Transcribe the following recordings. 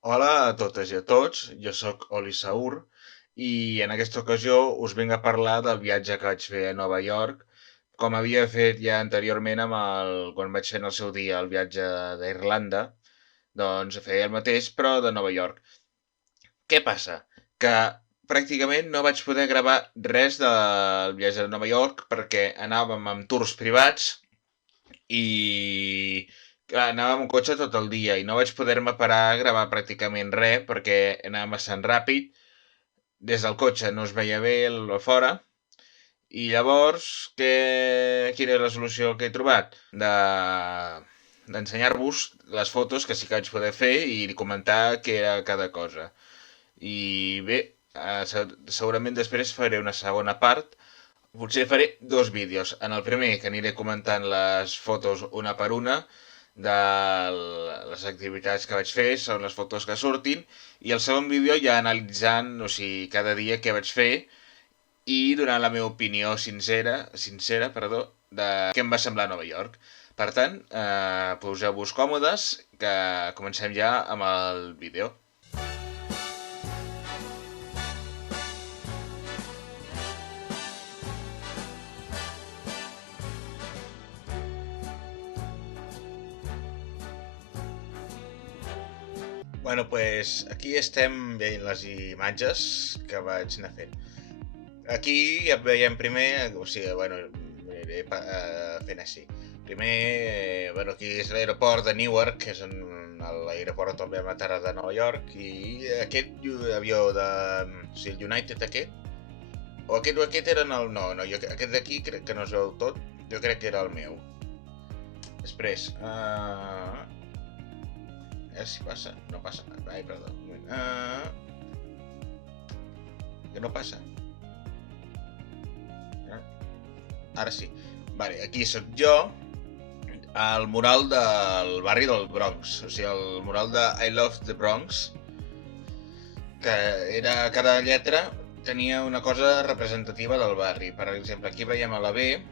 Hola a totes i a tots, jo sóc Oli Saur i en aquesta ocasió us vinc a parlar del viatge que vaig fer a Nova York, com havia fet ja anteriorment quan vaig fer en el seu dia el viatge d'Irlanda, doncs feia el mateix però de Nova York. Què passa? Que pràcticament no vaig poder gravar res del viatge de Nova York perquè anàvem amb tours privats i clar, anàvem amb cotxe tot el dia i no vaig poder-me parar a gravar pràcticament res perquè anàvem bastant ràpid. Des del cotxe no es veia bé a fora i llavors quina és la solució que he trobat? D'ensenyar-vos les fotos que sí que vaig poder fer i comentar què era cada cosa. I bé, segurament després faré una segona part. Potser faré dos vídeos. En el primer, que aniré comentant les fotos una per una de les activitats que vaig fer, són les fotos que surtin, i el segon vídeo ja analitzant, o sigui, cada dia què vaig fer i donant la meva opinió sincera, de què em va semblar Nova York. Per tant, poseu-vos còmodes, que comencem ja amb el vídeo. Bueno, pues aquí estem veient les imatges que vaig anar fent. Aquí ja veiem primer, o sigui, bueno, aniré fent així. Primer, bueno, aquí és l'aeroport de Newark, que és l'aeroport també a la terra de Nova York, i aquest avió de... O sigui, el United aquest, o aquest era el... No, aquest d'aquí crec que no es veu tot, jo crec que era el meu. Després, a veure si passa, no passa. Ai, perdó, un moment. Que no passa. Ara sí. Vale, aquí sóc jo, al mural del barri del Bronx, o sigui, el mural de I Love the Bronx, que era cada lletra tenia una cosa representativa del barri. Per exemple, aquí veiem a la B,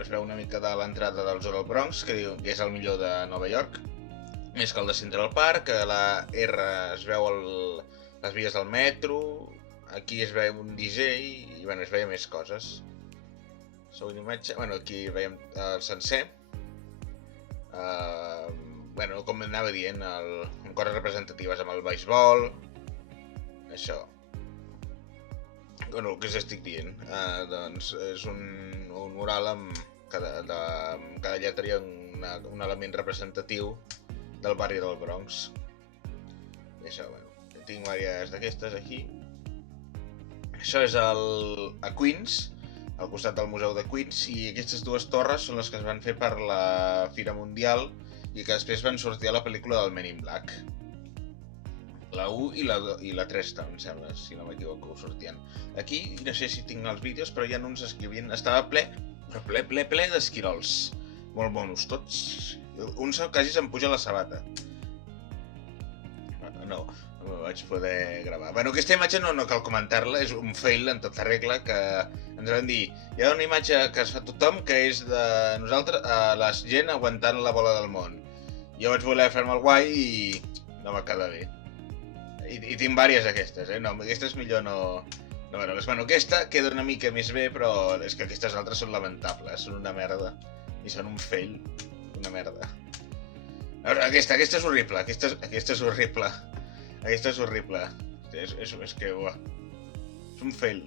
es veu una mica de l'entrada del zoo del Bronx, que diu que és el millor de Nova York, més que el de Central Park. A la R es veu les vies del metro, aquí es veu un DJ i bueno, es veia més coses. Següent imatge, bueno, aquí veiem el sencer. Bueno, com anava dient, amb coses representatives amb el beisbol, això. Bueno, el que us estic dient, doncs és un mural amb cada lletra hi ha un element representatiu del barri del Bronx. I això, bueno, tinc diverses d'aquestes aquí. Això és a Queens, al costat del Museu de Queens, i aquestes dues torres són les que es van fer per la Fira Mundial i que després van sortir a la pel·lícula del Men in Black. La 1 i la 3, em sembla, si no m'equivoco, sortien. Aquí, no sé si tinc els vídeos, però hi ha uns escrivint. Estava ple d'esquirols. Molt monos, tots. Un quasi se'm puja la sabata. No vaig poder gravar. Bueno, aquesta imatge no cal comentar-la, és un fail en tota regla, que ens van dir, hi ha una imatge que es fa tothom que és de nosaltres, la gent aguantant la bola del món. Jo vaig voler fer-me el guai i no va quedar bé. I tinc diverses aquestes, no, aquestes millor no... Bueno, aquesta queda una mica més bé, però és que aquestes altres són lamentables, són una merda. I són un fail, una merda. Aquesta és horrible, aquesta és horrible. Aquesta és horrible. És que, uah, és un fail.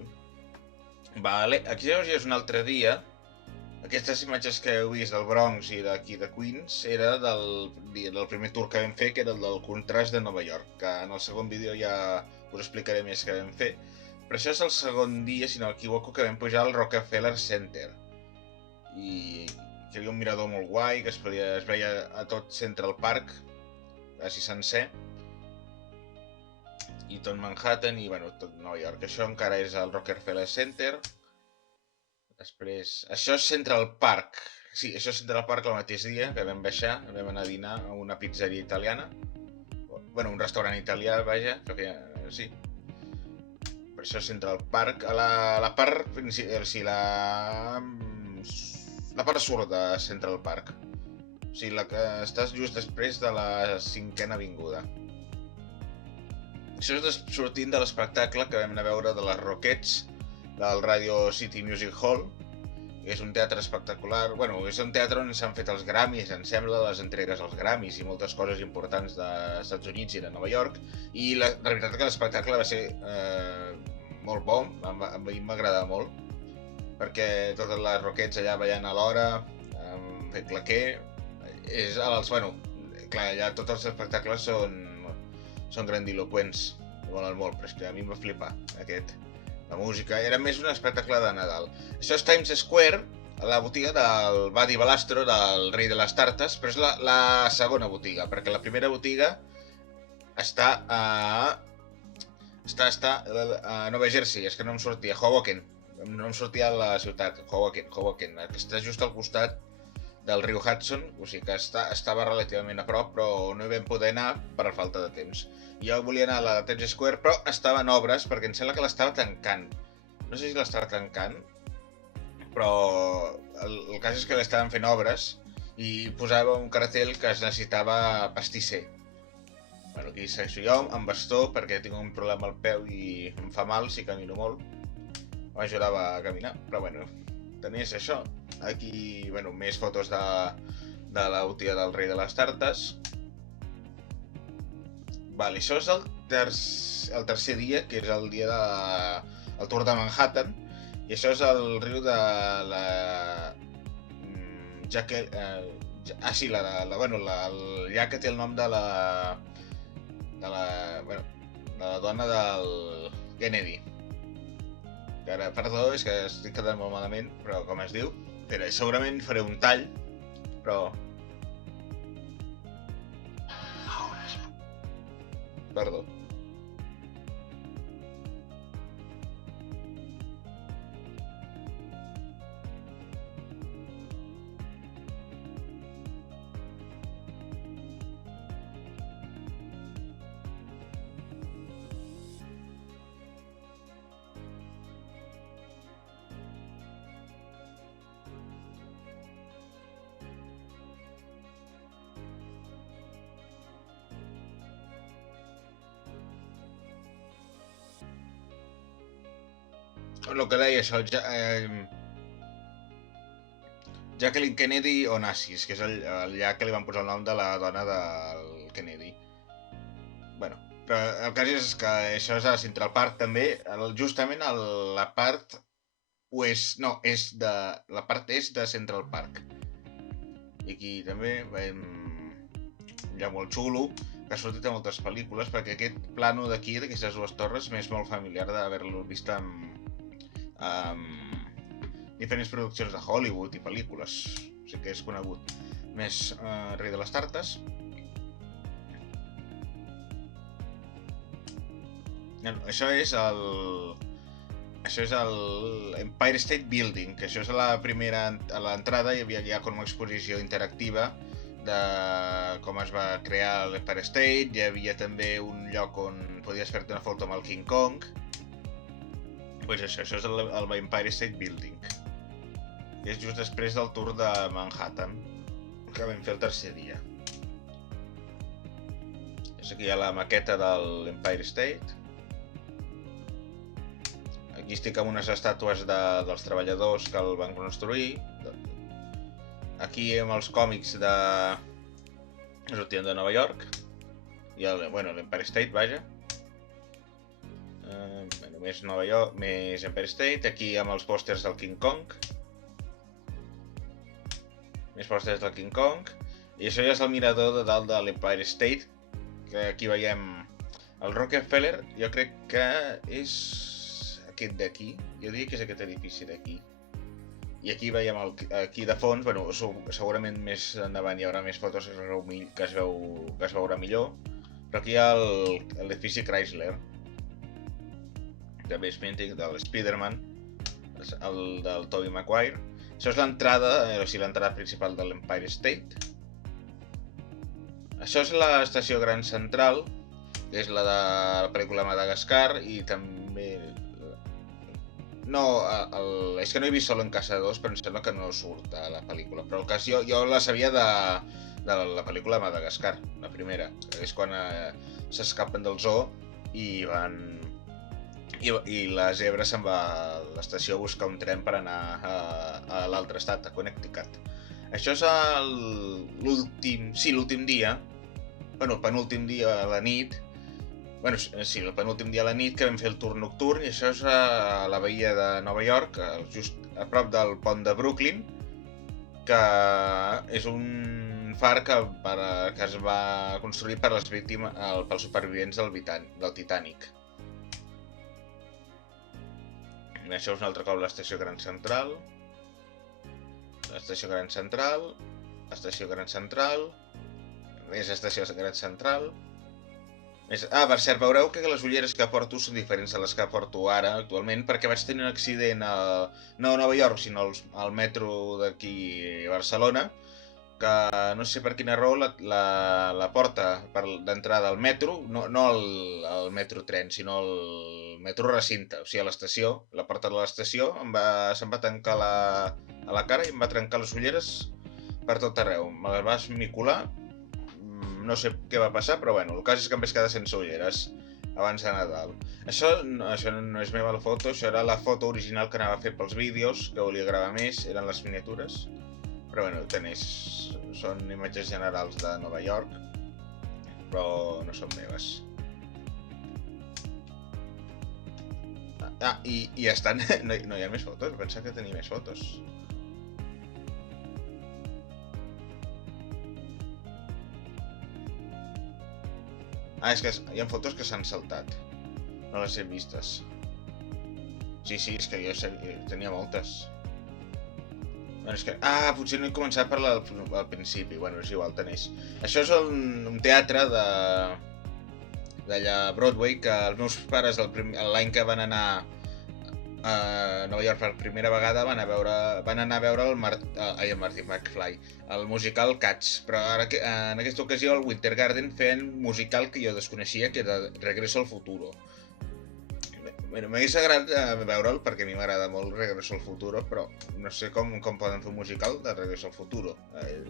Vale, aquí ja és un altre dia. Aquestes imatges que heu vist del Bronx i d'aquí de Queens era del primer tour que vam fer, que era el del contrast de Nova York, que en el segon vídeo ja us explicaré més què vam fer. Però això és el segon dia, si no m'equivoco, que vam pujar al Rockefeller Center. I hi havia un mirador molt guai, que es veia a tot Central Park, quasi sencer. I tot Manhattan i, bueno, tot Nova York. Això encara és el Rockefeller Center. Després, això és Central Park. Sí, això és Central Park el mateix dia que vam baixar, vam anar a dinar a una pizzeria italiana. Bueno, un restaurant italià, vaja, que sí. Per això és Central Park. A la part, o sigui, la part sud de Central Park. O sigui, la que estàs just després de la 5ª avinguda. Això és sortint de l'espectacle que vam anar a veure de les Rockettes del Radio City Music Hall, que és un teatre espectacular. Bueno, és un teatre on s'han fet els Grammys, em sembla, les entregues als Grammys i moltes coses importants dels Estats Units i de Nova York. I la veritat que l'espectacle va ser molt bo, a mi m'agrada molt, perquè totes les Rockettes allà ballant alhora, fent claquer, bueno, clar, allà tots els espectacles són grandiloquents, volen molt, però és que a mi em va flipar aquest. La música era més un espectacle de Nadal. Això és Times Square, la botiga del Buddy Valastro, del rei de les tartes, però és la segona botiga, perquè la primera botiga està a Nova Jersey, és que no em sortia, Hoboken, no em sortia a la ciutat, Hoboken, que està just al costat del riu Hudson, o sigui que estava relativament a prop, però no hi vam poder anar per falta de temps. Jo volia anar a la Times Square, però estava en obres, perquè em sembla que l'estava tancant. No sé si l'estava tancant, però el cas és que l'estaven fent obres i posava un cartell que es necessitava pastisser. Bueno, aquí segueixo jo amb bastó, perquè tinc un problema al peu i em fa mal si camino molt. M'ajudava a caminar, però bueno, tenies això. Aquí, bueno, més fotos de la botiga del rei de les tartes. Vale, això és el tercer dia, que és el dia del Tour de Manhattan. I això és el riu de la... el llac que té el nom de la dona del Kennedy. Que ara, perdó, és que estic quedant molt malament, però com es diu? Espera, segurament faré un tall, però... Perdó. El que deia això, Jacqueline Kennedy Onassis, que és el llac que li van posar el nom de la dona del Kennedy. Bueno, però el cas és que això és a Central Park també, justament a la part oest, no, la part est de Central Park. I aquí també veiem un lloc molt xulo, que ha sortit a moltes pel·lícules, perquè aquest plano d'aquí, d'aquestes dues torres, m'és molt familiar d'haver-lo vist amb diferents produccions de Hollywood i pel·lícules. O sigui que és conegut. Més rei de les tartes. Això és el Empire State Building, que això és a l'entrada hi havia ja com una exposició interactiva de com es va crear l'Empire State. Hi havia també un lloc on podies fer-te una foto amb el King Kong. Pues això és el Empire State Building. I és just després del Tour de Manhattan, que vam fer el tercer dia. És aquí hi ha la maqueta de l'Empire State. Aquí estic amb unes estàtues dels treballadors que el van construir. Aquí amb els còmics que sortien de Nova York. I l'Empire State, vaja. Més Nova York, més Empire State. Aquí amb els pòsters del King Kong. Més pòsters del King Kong. I això ja és el mirador de dalt de l'Empire State, que aquí veiem el Rockefeller. Jo crec que és aquest d'aquí. Jo diria que és aquest edifici d'aquí. I aquí veiem aquí de fons, bueno, segurament més endavant hi haurà més fotos que es veurà millor. Però aquí hi ha l'edifici Chrysler. També és mític, del Spider-Man, el del Tobey Maguire. Això és l'entrada, o sigui, l'entrada principal de l'Empire State. Això és l'estació Gran Central, que és la de la pel·lícula Madagascar, i també... No, és que no he vist Solo en Casa 2, però em sembla que no surt a la pel·lícula. Però el cas, jo la sabia de la pel·lícula de Madagascar, la primera. Que és quan s'escapen del zoo i van... I la zebra se'n va a l'estació a buscar un tren per anar a l'altre estat, a Connecticut. Això és l'últim dia, bueno, el penúltim dia a la nit. Bueno, sí, el penúltim dia a la nit que vam fer el tour nocturn, i això és a la bahia de Nova York, just a prop del pont de Brooklyn, que és un far que es va construir per les víctimes, pels supervivents del Titanic. Això és un altre cop l'estació Gran Central, l'estació Gran Central, l'estació Gran Central, més estació Gran Central. Per cert, veureu que les ulleres que porto són diferents de les que porto ara, actualment, perquè vaig tenir un accident no a Nova York, sinó al metro d'aquí a Barcelona, que no sé per quina raó la porta d'entrada al metro, no al metro tren, sinó al metro recinte, o sigui a l'estació, la porta de l'estació se'm va tancar a la cara i em va trencar les ulleres per tot arreu. Me les va esmicolar. No sé què va passar, però bueno, el cas és que em vaig quedar sense ulleres abans de Nadal. Això no és meva la foto, això era la foto original que anava a fer pels vídeos, que volia gravar més, eren les miniatures. Però bueno, són imatges generals de Nova York, però no són meves. I ja estan, no hi ha més fotos, pensava que tenia més fotos. És que hi ha fotos que s'han saltat. No les he vistes. Sí, és que jo tenia moltes. Bueno, és que... potser no he començat per al principi. Bueno, és igual, tenéis. Això és un teatre d'allà a Broadway, que els meus pares l'any que van anar a Nova York per primera vegada van anar a veure el Marty McFly, el musical Cats, però ara en aquesta ocasió al Winter Garden feien un musical que jo desconeixia, que era Regreso al Futuro. M'hagués agradat veure'l perquè a mi m'agrada molt Regreso al Futuro, però no sé com poden fer un musical de Regreso al Futuro.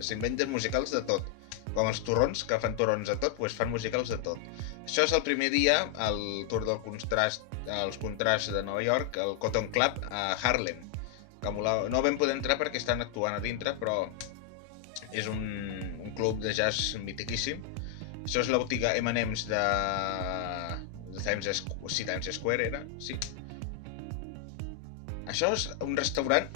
S'inventen musicals de tot. Com els turrons, que fan turrons de tot, doncs fan musicals de tot. Això és el primer dia, el tour dels contrasts de Nova York, el Cotton Club a Harlem. No vam poder entrar perquè estan actuant a dintre, però és un club de jazz mitiquíssim. Això és la botiga M&M's de Times Square, era? Sí. Això és un restaurant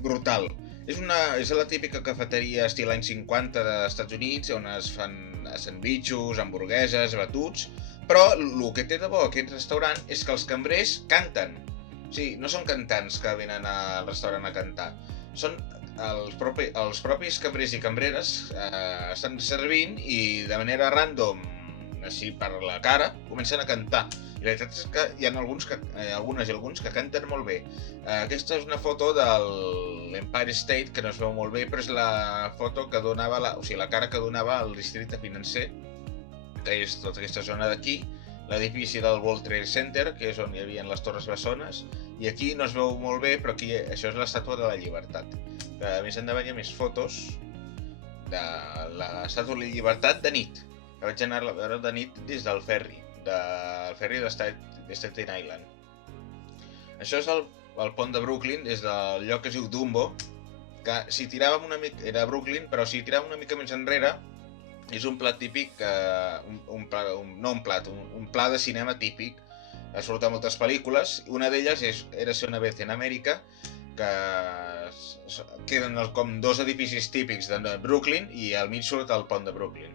brutal. És la típica cafeteria estil anys 50 dels Estats Units, on es fan sandvitxos, hamburgueses, batuts, però el que té de bo aquest restaurant és que els cambrers canten. O sigui, no són cantants que venen al restaurant a cantar, són els propis cambrers i cambreres estan servint i de manera random, així per la cara, comencen a cantar. I la veritat és que hi ha algunes i alguns que canten molt bé. Aquesta és una foto de l'Empire State, que no es veu molt bé, però és la foto que donava, la cara que donava el districte financer, que és tota aquesta zona d'aquí, l'edifici del World Trade Center, que és on hi havia les Torres Bessones, i aquí no es veu molt bé, però aquí això és l'Estàtua de la Llibertat. A més endavant hi ha més fotos de l'Estàtua de la Llibertat de nit. Vaig anar a veure de nit des del ferri de Staten Island. Això és el pont de Brooklyn, des del lloc que es diu Dumbo, que si tiràvem una mica, era Brooklyn, però si tiràvem una mica més enrere, és un plat típic, un pla de cinema típic, ha sortit a moltes pel·lícules. Una d'elles era Ser una vez en Amèrica, que queden com dos edificis típics de Brooklyn i al mig surt el pont de Brooklyn.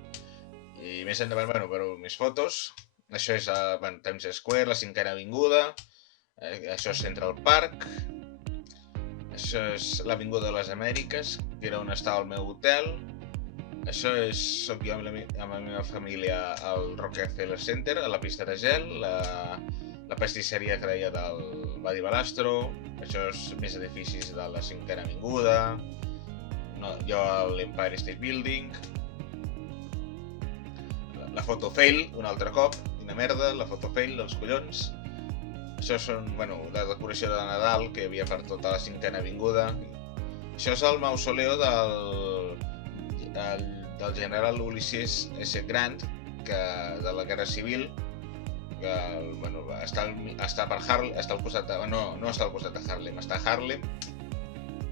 I més endavant, però més fotos. Això és Times Square, la 5a Avinguda. Això és Central Park. Això és l'Avinguda de les Amèriques, que era on estava el meu hotel. Això soc jo amb la meva família al Rockefeller Center, a la pista de gel, la pastisseria que deia del Badi Balastro. Això és més edificis de la 5a Avinguda. Jo a l'Empire State Building. La foto fail, un altre cop, quina merda, la foto fail dels collons. Això són, bueno, la decoració de Nadal que hi havia per tota la 5a avinguda. Això és el mausoleu del general Ulysses S. Grant, de la Guerra Civil, que bueno, està per Harlem, està al costat de... No està al costat de Harlem, està a Harlem.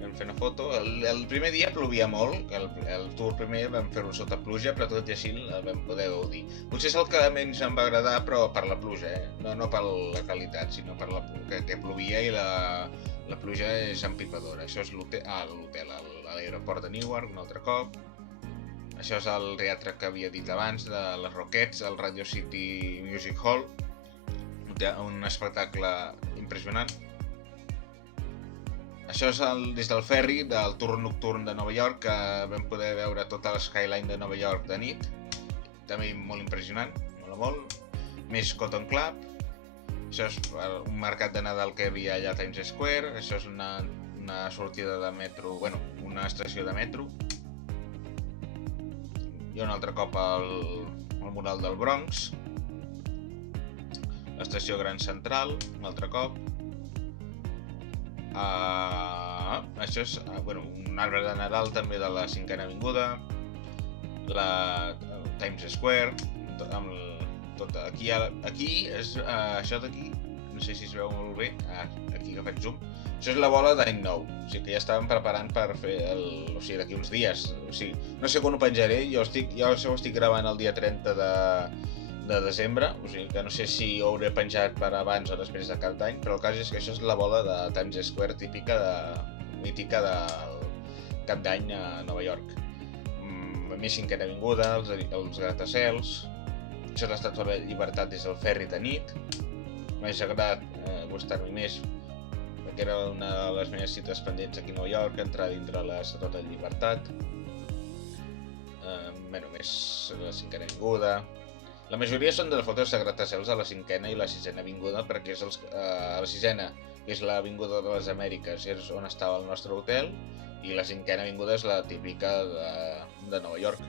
Vam fer una foto. El primer dia plovia molt, el tour primer vam fer-ho sota pluja, però tot i així el vam poder gaudir. Potser és el que menys em va agradar, però per la pluja, no per la qualitat, sinó per que plovia i la pluja és empipadora. Això és l'hotel, a l'aeroport de Newark, un altre cop. Això és el teatre que havia dit abans, de les Rockettes, el Radio City Music Hall, un espectacle impressionant. Això és des del ferri del tour nocturn de Nova York, que vam poder veure tota l'skyline de Nova York de nit. També molt impressionant, molt. Més Cotton Club. Això és un mercat de Nadal que hi havia allà a Times Square. Això és una sortida de metro, bueno, una estació de metro. I un altre cop el mural del Bronx. L'estació Gran Central, un altre cop. Això és un arbre de Nadal també de la 5a avinguda, la Times Square, aquí és això d'aquí, no sé si es veu molt bé, aquí que faig zoom, això és la bola d'any nou, o sigui que ja estàvem preparant per fer d'aquí uns dies, o sigui, no sé quan ho penjaré, jo ho estic gravant el dia 30 de desembre, o sigui que no sé si ho hauré penjat per abans o després de cap d'any, però el cas és que això és la bola de Times Square típica mítica del cap d'any a Nova York. Més 5a avinguda, els gratacels, això és l'Estàtua de la Llibertat des del ferri de nit. M'hagués agradat gustar-me més, perquè era una de les meves cites pendents aquí a Nova York, entrar dintre l'Estàtua de la Llibertat. Més la 5a avinguda. La majoria són de les fotos de gratacels a la 5a i la 6a avinguda, perquè és a la 6a, que és l'avinguda de les Amèriques, és on estava el nostre hotel, i la 5a avinguda és la típica de Nova York.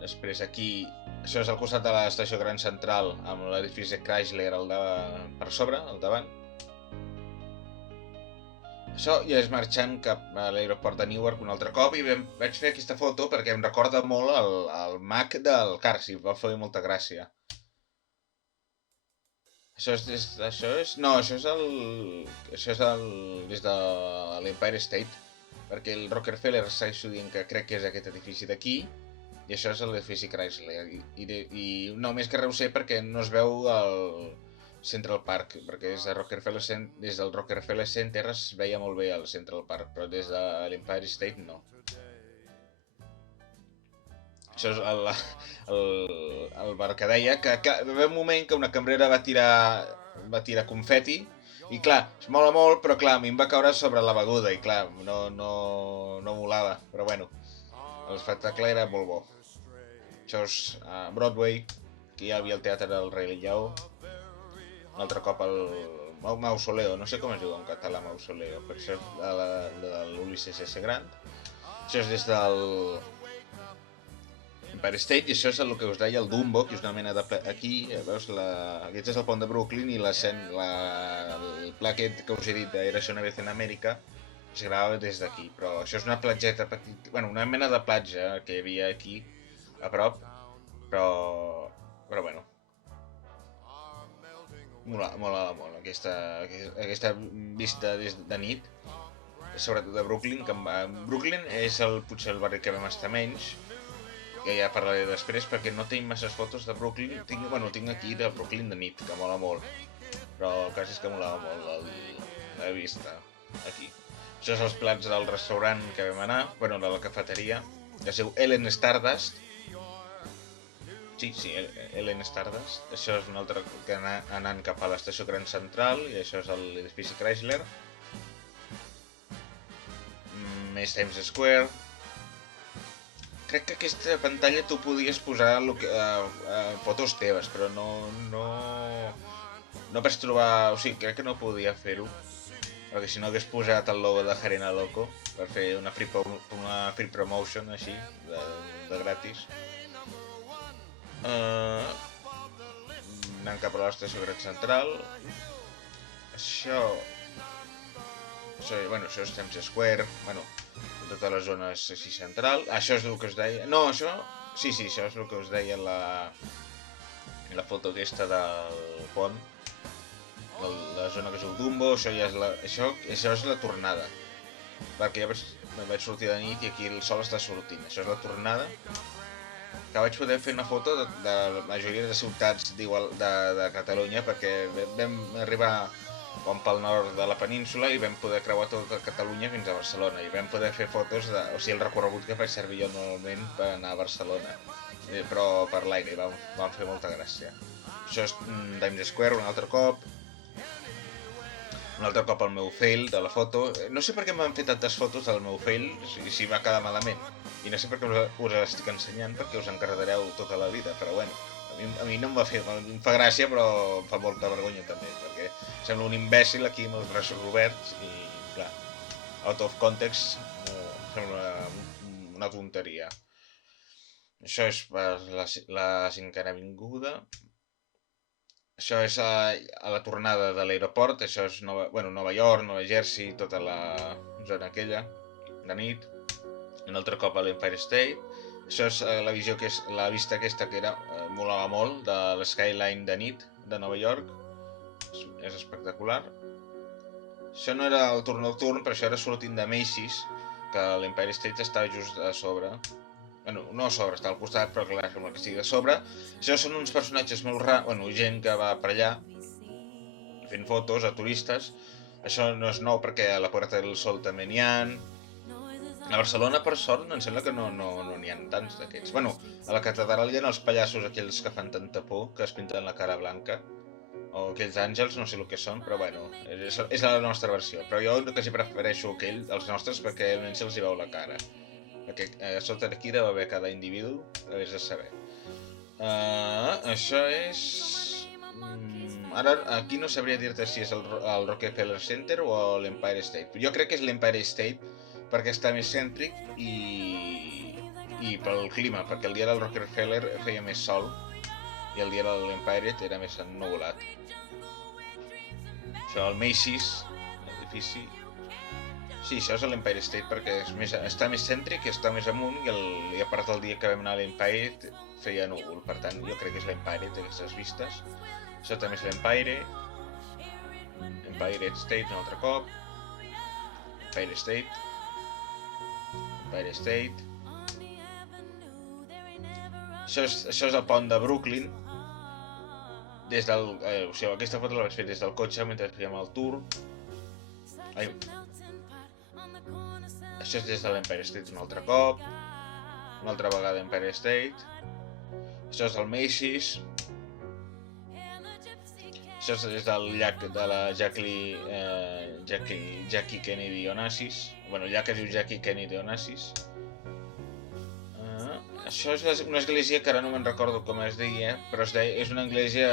Després aquí, això és al costat de l'estació Gran Central, amb l'edifici Chrysler per sobre, al davant. Això ja és marxant cap a l'aeroport de Newark un altre cop i vaig fer aquesta foto perquè em recorda molt el Mac del Cars i va fer molta gràcia. Això és des de l'Empire State, perquè el Rockefeller segueixo dient que crec que és aquest edifici d'aquí i això és l'edifici Chrysler i només que ho sé perquè no es veu el Central Park, perquè des del Rockefeller Center es veia molt bé el Central Park, però des de l'Empire State no. Això és el bar que deia que va haver un moment que una cambrera va tirar confeti i clar, es mola molt, però clar, a mi em va caure sobre la beguda i clar, no molava, però bueno, l'espectacle era molt bo. Això és a Broadway, que ja havia el teatre del Rei Lleó. Un altre cop el mausoleu, no sé com es diu en català mausoleu, però això és de l'Ulysses S. Grant. Això és des del Empire State i això és el que us deia el Dumbo, que és una mena de... Aquí, veus, aquest és el pont de Brooklyn i el pla aquest que us he dit d'Eració una vez en Amèrica es gravava des d'aquí, però això és una platgeta petita, bueno, una mena de platja que hi havia aquí a prop, però bueno. Mola molt aquesta vista des de nit, sobretot de Brooklyn, que Brooklyn és potser el barri que vam estar menys, que ja parlaré després perquè no tinc masses fotos de Brooklyn, tinc aquí de Brooklyn de nit, que mola molt, però el cas és que molava molt la vista aquí. Això és els plats del restaurant que vam anar, de la cafeteria, que es diu Ellen Stardust. Sí, Ellen Stardust. Això és un altre que anant cap a l'estació Gran Central i això és l'edifici Chrysler. Més Times Square. Crec que aquesta pantalla tu podies posar fotos teves, però no vaig trobar... O sigui, crec que no podia fer-ho, perquè si no hagués posat el logo de Harina Loco per fer una free promotion així, de gratis. anant cap a l'estació Gran Central. Això és Times Square, tota la zona és així central. Això és el que us deia... No, això... Sí, això és el que us deia la foto aquesta del pont. La zona que és el Dumbo, això és la tornada. Perquè ja vaig sortir de nit i aquí el sol està sortint. Això és la tornada. Que vaig poder fer una foto de la majoria de ciutats de Catalunya, perquè vam arribar pel nord de la península i vam poder creuar tota Catalunya fins a Barcelona. I vam poder fer fotos el recorregut que faig servir jo normalment per anar a Barcelona. Però per l'aire, i vam fer molta gràcia. Això és Times Square un altre cop. Un altre cop el meu fail de la foto. No sé per què m'han fet tantes fotos del meu fail, si va quedar malament. I no sé per què us estic ensenyant, perquè us encarregareu tota la vida, però bueno. A mi no em fa gràcia, però em fa molta vergonya també, perquè sembla un imbècil aquí amb els braços oberts i, clar, out of context, sembla una tonteria. Això és per la cinquena avinguda. Això és a la tornada de l'aeroport, això és Nova York, Nova Jersey, tota la zona aquella, de nit. Un altre cop a l'Empire State. Això és la vista aquesta que molava molt, de l'Skyline de nit de Nova York. És espectacular. Això no era el turn nocturn, però això era sortint de Macy's, que l'Empire State estava just a sobre. No a sobre, està al costat, però clar, sembla que estigui a sobre. Això són uns personatges molt rars, gent que va per allà fent fotos a turistes. Això no és nou perquè a la Puerta del Sol també n'hi ha. A Barcelona, per sort, em sembla que no n'hi ha tants d'aquests. A la catedral hi ha els pallassos aquells que fan tanta por, que es pinten la cara blanca. O aquells àngels, no sé el que són, però és la nostra versió. Però jo quasi prefereixo els nostres, perquè almenys se'ls hi veu la cara. Perquè a sota d'aquí deu haver cada individu, haver de saber. Això és... Ara, aquí no sabria dir-te si és el Rockefeller Center o l'Empire State. Jo crec que és l'Empire State, perquè està més cèntric i pel clima, perquè el dia del Rockefeller feia més sol i el dia de l'Empire era més ennuvolat. Això, el Macy's, l'edifici... Sí, això és l'Empire State perquè està més cèntric, està més amunt i a part del dia que vam anar a l'Empire feia núvol, per tant jo crec que és l'Empire, té aquestes vistes. Això també és l'Empire. Empire State un altre cop. Empire State. Empire State. Això és el pont de Brooklyn. Aquesta foto la vaig fer des del cotxe mentre fèiem el tour. Això és des de l'Empire State un altre cop. Una altra vegada Empire State. Això és el Macy's. Això és des del llac de la Jackie Kennedy Onassis. El llac es diu Jackie Kennedy Onassis. Això és una església que ara no me'n recordo com es deia, però és una església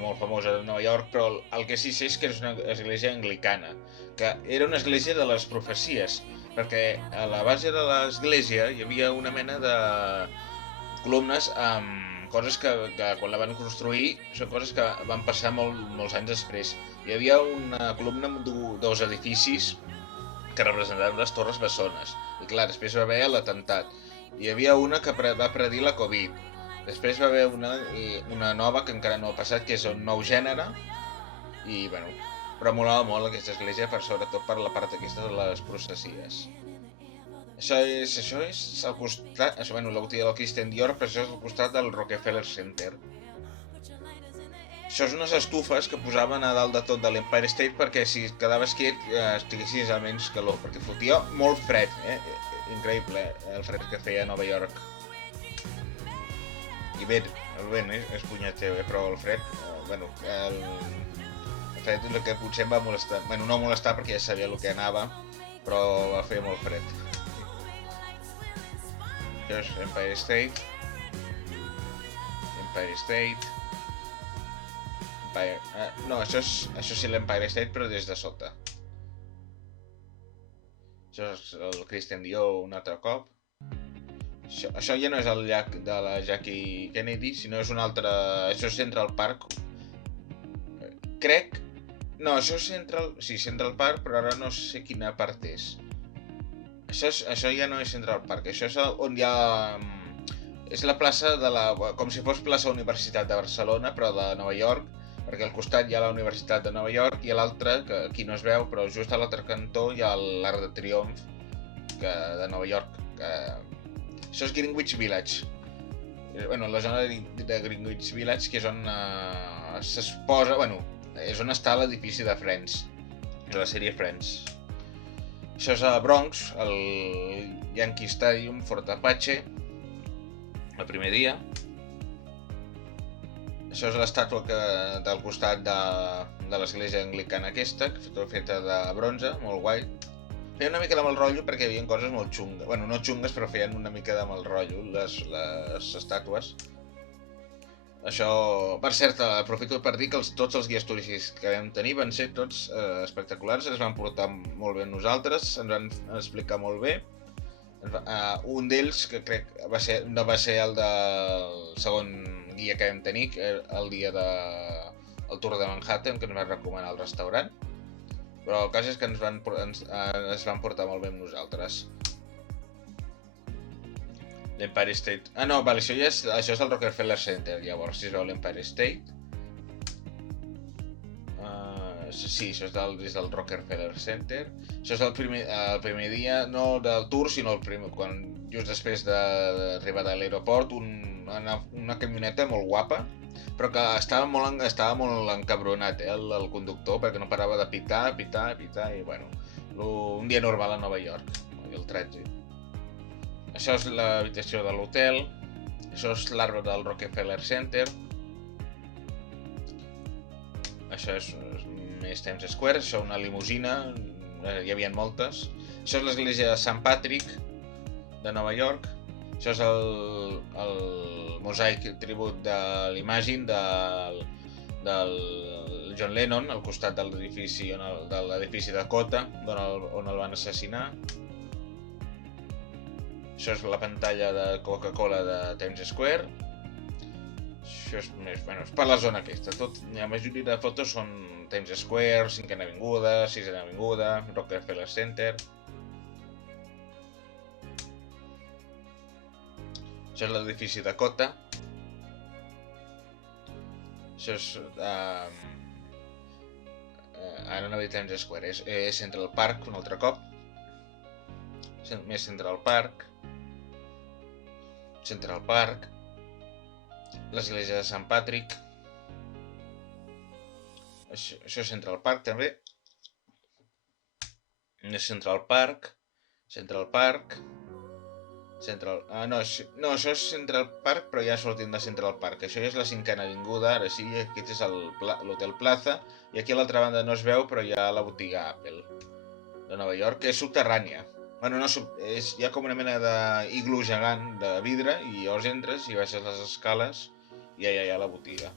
molt famosa de Nova York, però el que sí sé és que és una església anglicana, que era una església de les profecies, perquè a la base de l'església hi havia una mena de columnes amb coses que quan la van construir són coses que van passar molts anys després. Hi havia una columna amb dos edificis que representaven les Torres Bessones, i clar, després va haver l'atemptat. Hi havia una que va predir la Covid. Després va haver una nova que encara no ha passat, que és un nou gènere. I, però molava molt aquesta església, sobretot per la part aquesta de les processies. Això és al costat... la botiga del Christian Dior, però això és al costat del Rockefeller Center. Això és unes estufes que posaven a dalt de tot de l'Empire State perquè si quedaves quiet estiguessis almenys calor, perquè fotia molt fred, increïble el fred que feia a Nova York. I bé, el vent és punyeter, però el fred, el fred és el que potser em va molestar. No molestar perquè ja sabia el que anava, però va fer molt fred. Això és Empire State. Empire State. Això sí l'Empire State, però des de sota. Això és el Christian Dior un altre cop. Això ja no és el llac de la Jackie Kennedy, sinó és un altre... Això és Central Park, crec... No, això és Central Park, però ara no sé quina part és. Això ja no és Central Park, això és on hi ha... És la plaça de la... com si fos plaça Universitat de Barcelona, però de Nova York, perquè al costat hi ha la Universitat de Nova York i a l'altre, que aquí no es veu, però just a l'altre cantó hi ha l'Arc de Triomf de Nova York. Això és Greenwich Village. Bueno, la zona de Greenwich Village, que és on s'exposa... Bueno, és on està l'edifici de Friends, de la sèrie Friends. Això és a Bronx, el Yankee Stadium, Fort Apache, el primer dia. Això és l'estàtua del costat de l'església anglicana aquesta, feta de bronze, molt guai. Feien una mica de mal rotllo perquè hi havia coses molt xungues. Bueno, no xungues, però feien una mica de mal rotllo, les estàtues. Això, per cert, aprofito per dir que tots els guies turístics que vam tenir van ser tots espectaculars, ens van portar molt bé a nosaltres, ens van explicar molt bé. Un d'ells, que crec no va ser el del segon guia que vam tenir, que era el dia del Tour de Manhattan, que ens va recomanar el restaurant, però el cas és que ens van portar molt bé amb nosaltres. L'Empire State... Ah, no, vale, això és el Rockefeller Center, llavors, si es veu l'Empire State. Sí, això és del Rockefeller Center. Això és el primer dia, no del tour, sinó just després d'arribar de l'aeroport, una camioneta molt guapa, però que estava molt encabronat, el conductor, perquè no parava de pitar, i bueno, un dia normal a Nova York, el trànsit. Això és l'habitació de l'hotel, això és l'arbre del Rockefeller Center, això és més Times Square, això és una limusina, hi havia moltes. Això és l'església de Sant Patrick de Nova York, això és el mosaic tribut de l'Imagine del John Lennon, al costat de l'edifici Dakota, on el van assassinar. Això és la pantalla de Coca-Cola de Times Square. Això és més... Bueno, és per la zona aquesta. La majoria de fotos són Times Square, 5ª Avinguda, 6ª Avinguda, Rockefeller Center. Això és l'edifici Dakota. Això és... Ara no ve Times Square, és Central Park un altre cop. Més Central Park. L'església de Sant Patrick. Això és Central Park també. Central Park. No, això és Central Park, però ja sortint de Central Park. Això ja és la 5ª Avinguda, ara sí, aquest és l'Hotel Plaza. I aquí a l'altra banda no es veu, però hi ha la botiga Apple de Nova York, que és subterrània. Bueno, hi ha com una mena d'iglú gegant de vidre i llavors entres i baixes les escales i allà hi ha la botiga.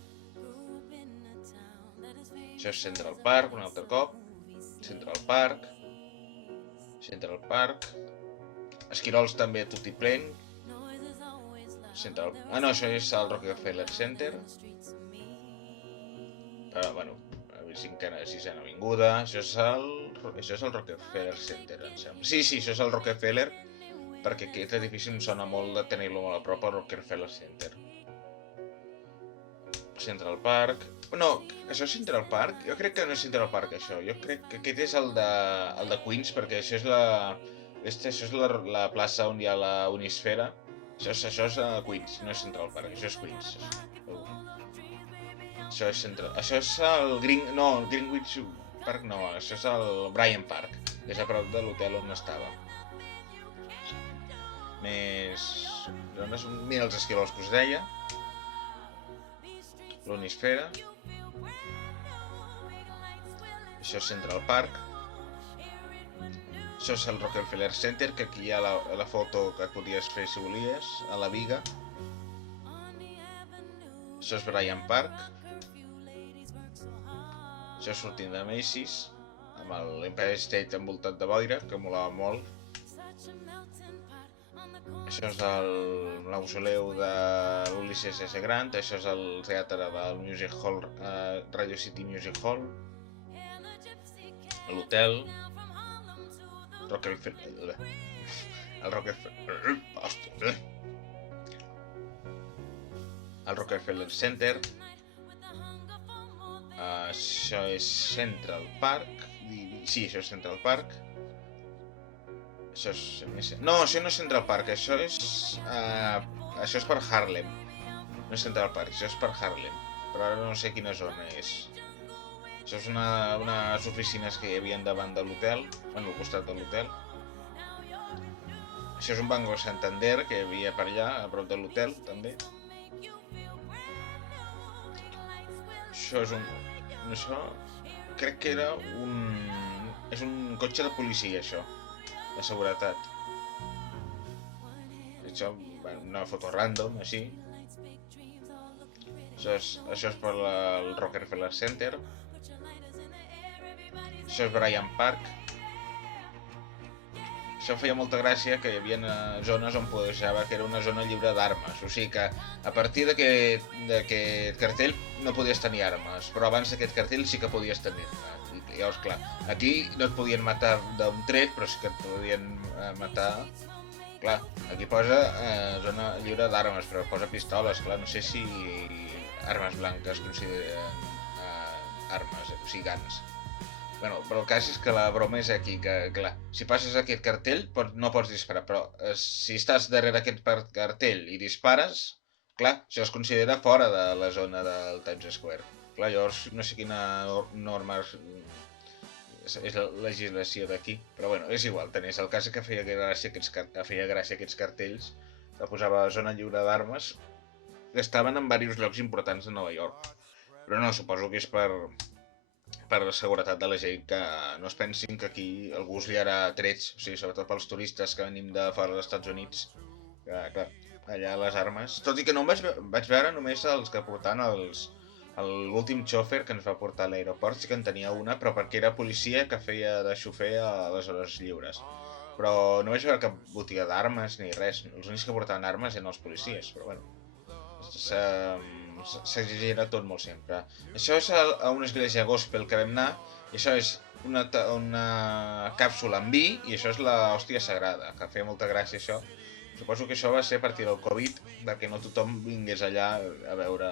Això és Central Park, un altre cop. Central Park. Esquirols també tutiplén. Ah, no, això és el Rockefeller Center. Bueno, 6ª Avinguda. Això és el Rockefeller Center, em sembla. Sí, això és el Rockefeller, perquè aquest edifici em sona molt de tenir-lo molt a prop al Rockefeller Center. Central Park... No, això és Central Park? Jo crec que no és Central Park, això. Jo crec que aquest és el de Queens, perquè això és la plaça on hi ha la Unisfera. Això és Queens, no és Central Park, això és Queens. Això és el Greenwich Park no, això és el Bryant Park, que és a prop de l'hotel on estava. Mira els esquirols que us deia. L'Unisfera. Això és Central Park. Això és el Rockefeller Center, que aquí hi ha la foto que et podies fer si volies, a la biga. Això és Bryant Park. Això sortint de Macy's, amb l'Empire State envoltat de boira, que molava molt. Això és el mausoleu de l'Ulysses S. Grant, això és el teatre del Music Hall, Radio City Music Hall, l'hotel, Rockefeller, el Rockefeller Center, això és Central Park, sí, això és Central Park, això és... No, això no és Central Park, això és per Harlem, no és Central Park, això és per Harlem, però ara no sé quina zona és. Això és unes oficines que hi havia davant de l'hotel, al costat de l'hotel. Això és un Banco Santander que hi havia per allà, a prop de l'hotel, també. Això és això crec que era és un cotxe de policia, això, de seguretat. Això, una foto random, així. Això és per el Rockefeller Center. Això és Bryant Park. Això feia molta gràcia que hi havia zones on posava que era una zona lliure d'armes. O sigui que a partir d'aquest cartell no podies tenir armes, però abans d'aquest cartell sí que podies tenir-ne. I llavors, clar, aquí no et podien matar d'un tret, però sí que et podien matar... Clar, aquí posa zona lliure d'armes, però posa pistoles, clar, no sé si armes blanques consideren armes, o sigui, guns. Bueno, però el cas és que la broma és aquí, que clar, si passes aquest cartell no pots disparar, però si estàs darrere aquest cartell i dispares, clar, això es considera fora de la zona del Times Square. Clar, llavors no sé quina norma és la legislació d'aquí, però bueno, és igual, tenies el cas que feia gràcia aquests cartells, que posava zona lliure d'armes, que estaven en diversos llocs importants de Nova York. Però no, suposo que és per la seguretat de la gent, que no es pensin que aquí algú us liarà trets, o sigui, sobretot pels turistes que venim de fora dels Estats Units, que clar, allà les armes... Tot i que no vaig veure només els que portaven l'últim xòfer que ens va portar a l'aeroport, sí que en tenia una, però perquè era policia que feia de xofer a les hores lliures. Però no vaig veure cap botiga d'armes ni res, els únics que portaven armes eren els policies, però bueno... S'exagera tot molt sempre. Això és a una església gospel que vam anar, i això és una càpsula amb vi, i això és l'hòstia sagrada, que feia molta gràcia això. Suposo que això va ser a partir del Covid, perquè no tothom vingués allà a veure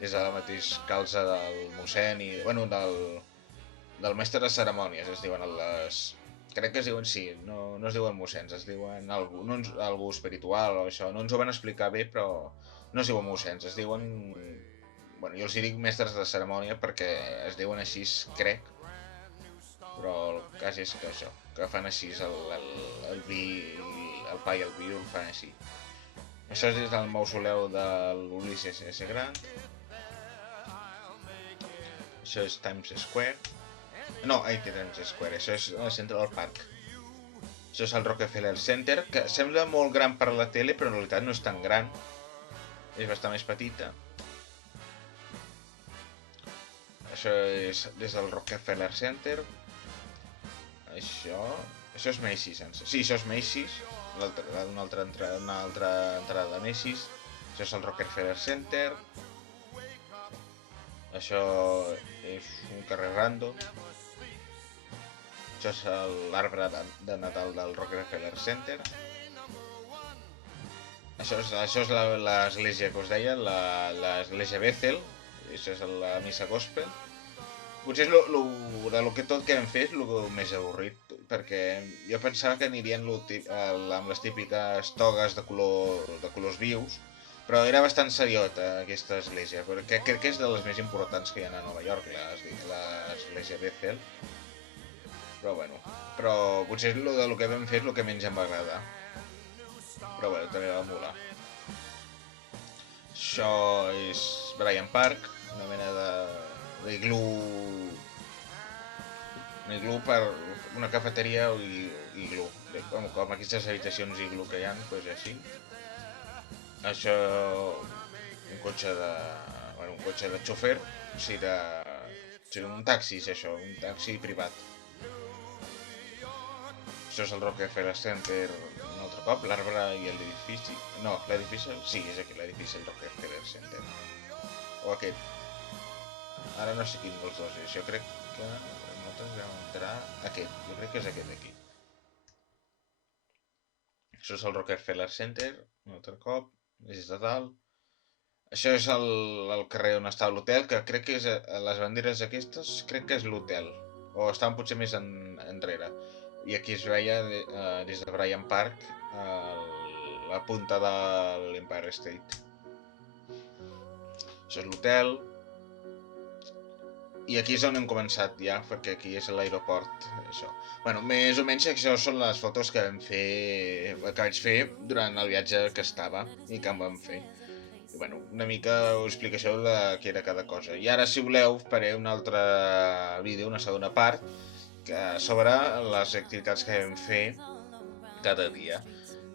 des de la mateixa calça del mossèn i, bueno, del mestre de cerimònies, es diuen les... Crec que es diuen, sí, no es diuen mossens, es diuen algú espiritual o això, no ens ho van explicar bé, però no es diuen mossens, es diuen... Bueno, jo els dic mestres de cerimònia perquè es diuen així, crec, però el cas és que això, que fan així el vi, el pa i el vi ho fan així. Això és des del mausoleu de l'Ulysses S. Grant. Això és Times Square. No, que Times Square, això és Central Park. Això és el Rockefeller Center, que sembla molt gran per a la tele, però en realitat no és tan gran. És bastant més petita. Això és des del Rockefeller Center. Això és Macy's. Sí, això és Macy's. Una altra entrada de Macy's. Això és el Rockefeller Center. Això és un carrer random. Això és l'arbre de Natal del Rockefeller Center. Això és l'església que us deia, l'església Bethel. Això és la missa gospel. Potser és del que tot que vam fer és el més avorrit, perquè jo pensava que anirien amb les típiques togues de colors vius, però era bastant seriota aquesta església, perquè crec que és de les més importants que hi ha a Nova York, l'església Bethel. Però bueno, potser del que vam fer és el que menys em va agradar. Però bueno, també va molar. Això és Bryant Park, una mena d'iglú... Un iglú per una cafeteria o iglú. Com aquestes habitacions iglú que hi ha, doncs així. Això... un cotxe de xofer, o sigui, un taxi és això, un taxi privat. Això és el Rockefeller Center un altre altre cop, l'arbre i l'edifici... No, l'edifici... Sí, és aquí, l'edifici del Rockefeller Center. O aquest. Ara no sé quin dels dos és. Jo crec que nosaltres vam entrar... Aquest. Jo crec que és aquest d'aquí. Això és el Rockefeller Center, un altre cop. És de dalt. Això és el carrer on està l'hotel, que crec que és... Les banderes aquestes crec que és l'hotel. O estaven potser més enrere. I aquí es veia des de Bryant Park la punta de l'Empire State. Això és l'hotel. I aquí és on hem començat ja, perquè aquí és l'aeroport, això. Bueno, més o menys això són les fotos que vaig fer durant el viatge que estava i que em vam fer. I bueno, una mica us explicació de què era cada cosa. I ara, si voleu, faré un altre vídeo, una segona part, sobre les activitats que vam fer cada dia.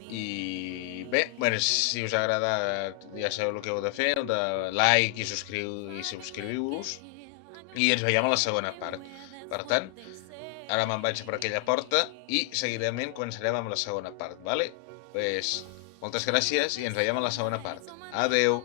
I bé, bueno, si us ha agradat ja sabeu el que heu de fer, de like i subscriviu-vos, i ens veiem a la segona part. Per tant, ara me'n vaig per aquella porta i seguidament començarem amb la segona part, vale? Pues, moltes gràcies i ens veiem a la segona part. Adeu!